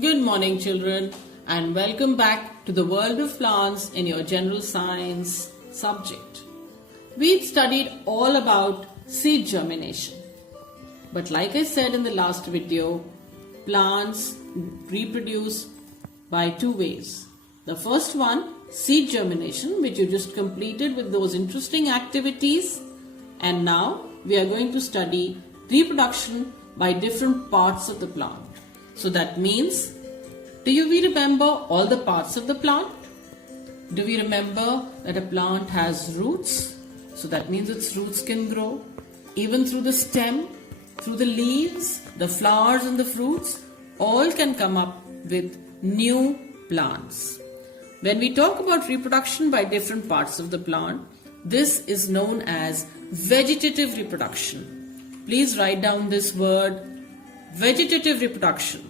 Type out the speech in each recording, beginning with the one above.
Good morning, children, and welcome back to the world of plants in your general science subject. We've studied all about seed germination. But like I said in the last video, plants reproduce by two ways. The first one, seed germination, which you just completed with those interesting activities. And now we are going to study reproduction by different parts of the plant. So that means, do we remember all the parts of the plant? Do we remember that a plant has roots? So that means its roots can grow even through the stem, through the leaves, the flowers and the fruits, all can come up with new plants. When we talk about reproduction by different parts of the plant, this is known as vegetative reproduction. Please write down this word, vegetative reproduction,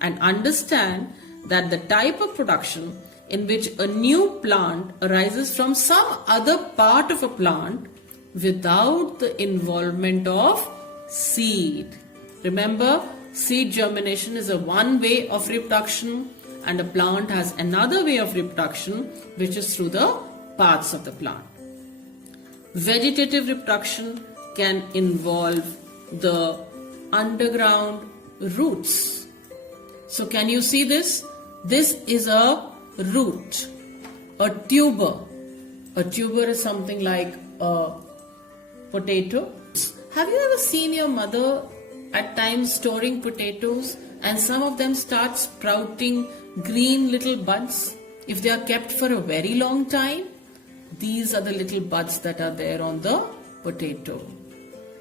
and understand that the type of production in which a new plant arises from some other part of a plant without the involvement of seed. Remember, seed germination is a one way of reproduction, and a plant has another way of reproduction, which is through the parts of the plant. Vegetative reproduction can involve the underground roots. So can you see this? This is a root, a tuber. A tuber is something like a potato. Have you ever seen your mother at times storing potatoes and some of them start sprouting green little buds? If they are kept for a very long time, these are the little buds that are there on the potato.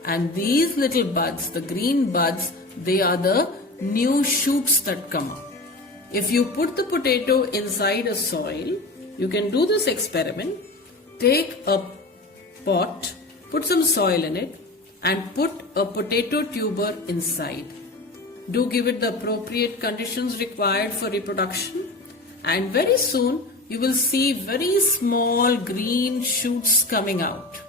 And these little buds, the green buds, they are the new shoots that come up. If you put the potato inside a soil, you can do this experiment. Take a pot, put some soil in it, and put a potato tuber inside. Do give it the appropriate conditions required for reproduction, and very soon you will see very small green shoots coming out.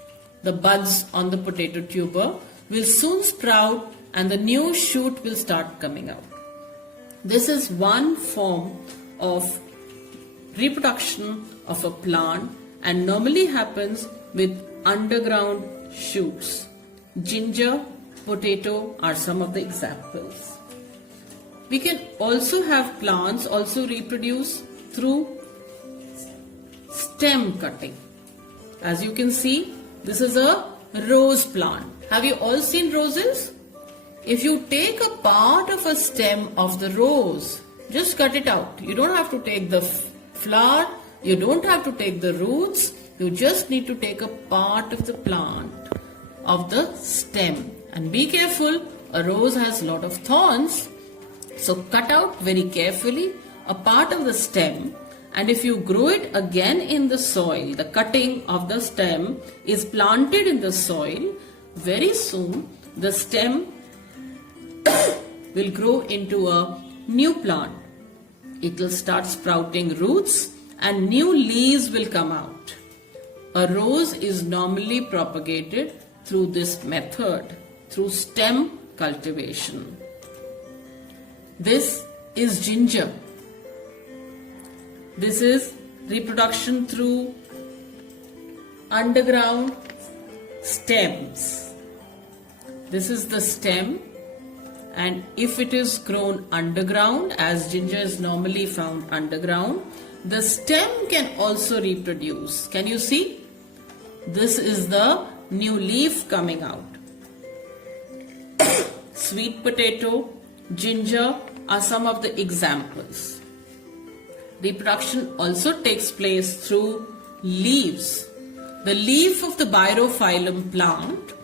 The buds on the potato tuber will soon sprout and the new shoot will start coming out. This is one form of reproduction of a plant and normally happens with underground shoots. Ginger, potato are some of the examples. We can also have plants also reproduce through stem cutting. As you can see, this is a rose plant. Have you all seen roses? If you take a part of a stem of the rose, just cut it out. You don't have to take the flower, you don't have to take the roots, you just need to take a part of the plant, of the stem. And be careful, a rose has a lot of thorns, so cut out very carefully a part of the stem, and if you grow it again in the soil, the cutting of the stem is planted in the soil, very soon the stem will grow into a new plant. It will start sprouting roots and new leaves will come out. A rose is normally propagated through this method, through stem cultivation. This is ginger. This is reproduction through underground stems. This is the stem, and if it is grown underground, as ginger is normally found underground, the stem can also reproduce. Can you see? This is the new leaf coming out. Sweet potato, ginger are some of the examples. Reproduction also takes place through leaves. The leaf of the Bryophyllum plant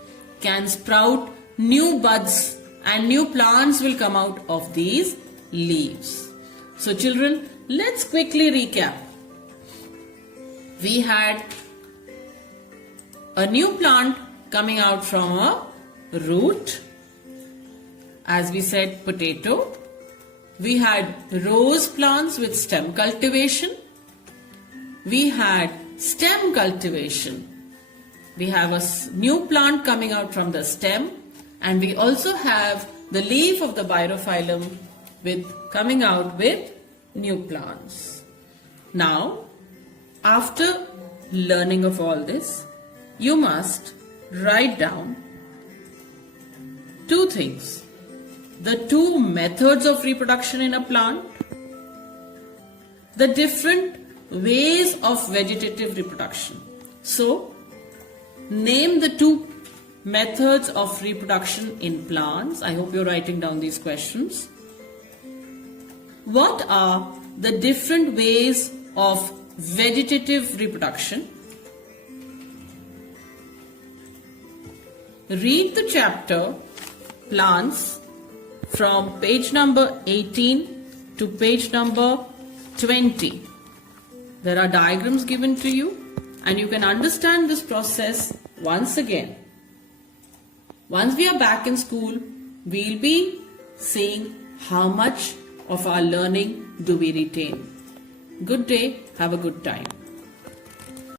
can sprout new buds and new plants will come out of these leaves. So children, let's quickly recap. We had a new plant coming out from a root. As we said, potato. We had rose plants with stem cultivation. We had stem cultivation. We have a new plant coming out from the stem, and we also have the leaf of the Bryophyllum with coming out with new plants. Now, after learning of all this, you must write down two things. The two methods of reproduction in a plant, the different ways of vegetative reproduction. So, name the two methods of reproduction in plants. I hope you're writing down these questions. What are the different ways of vegetative reproduction? Read the chapter Plants from page number 18 to page number 20. There are diagrams given to you and you can understand this process once again. Once we are back in school, we'll be seeing how much of our learning do we retain. Good day, have a good time.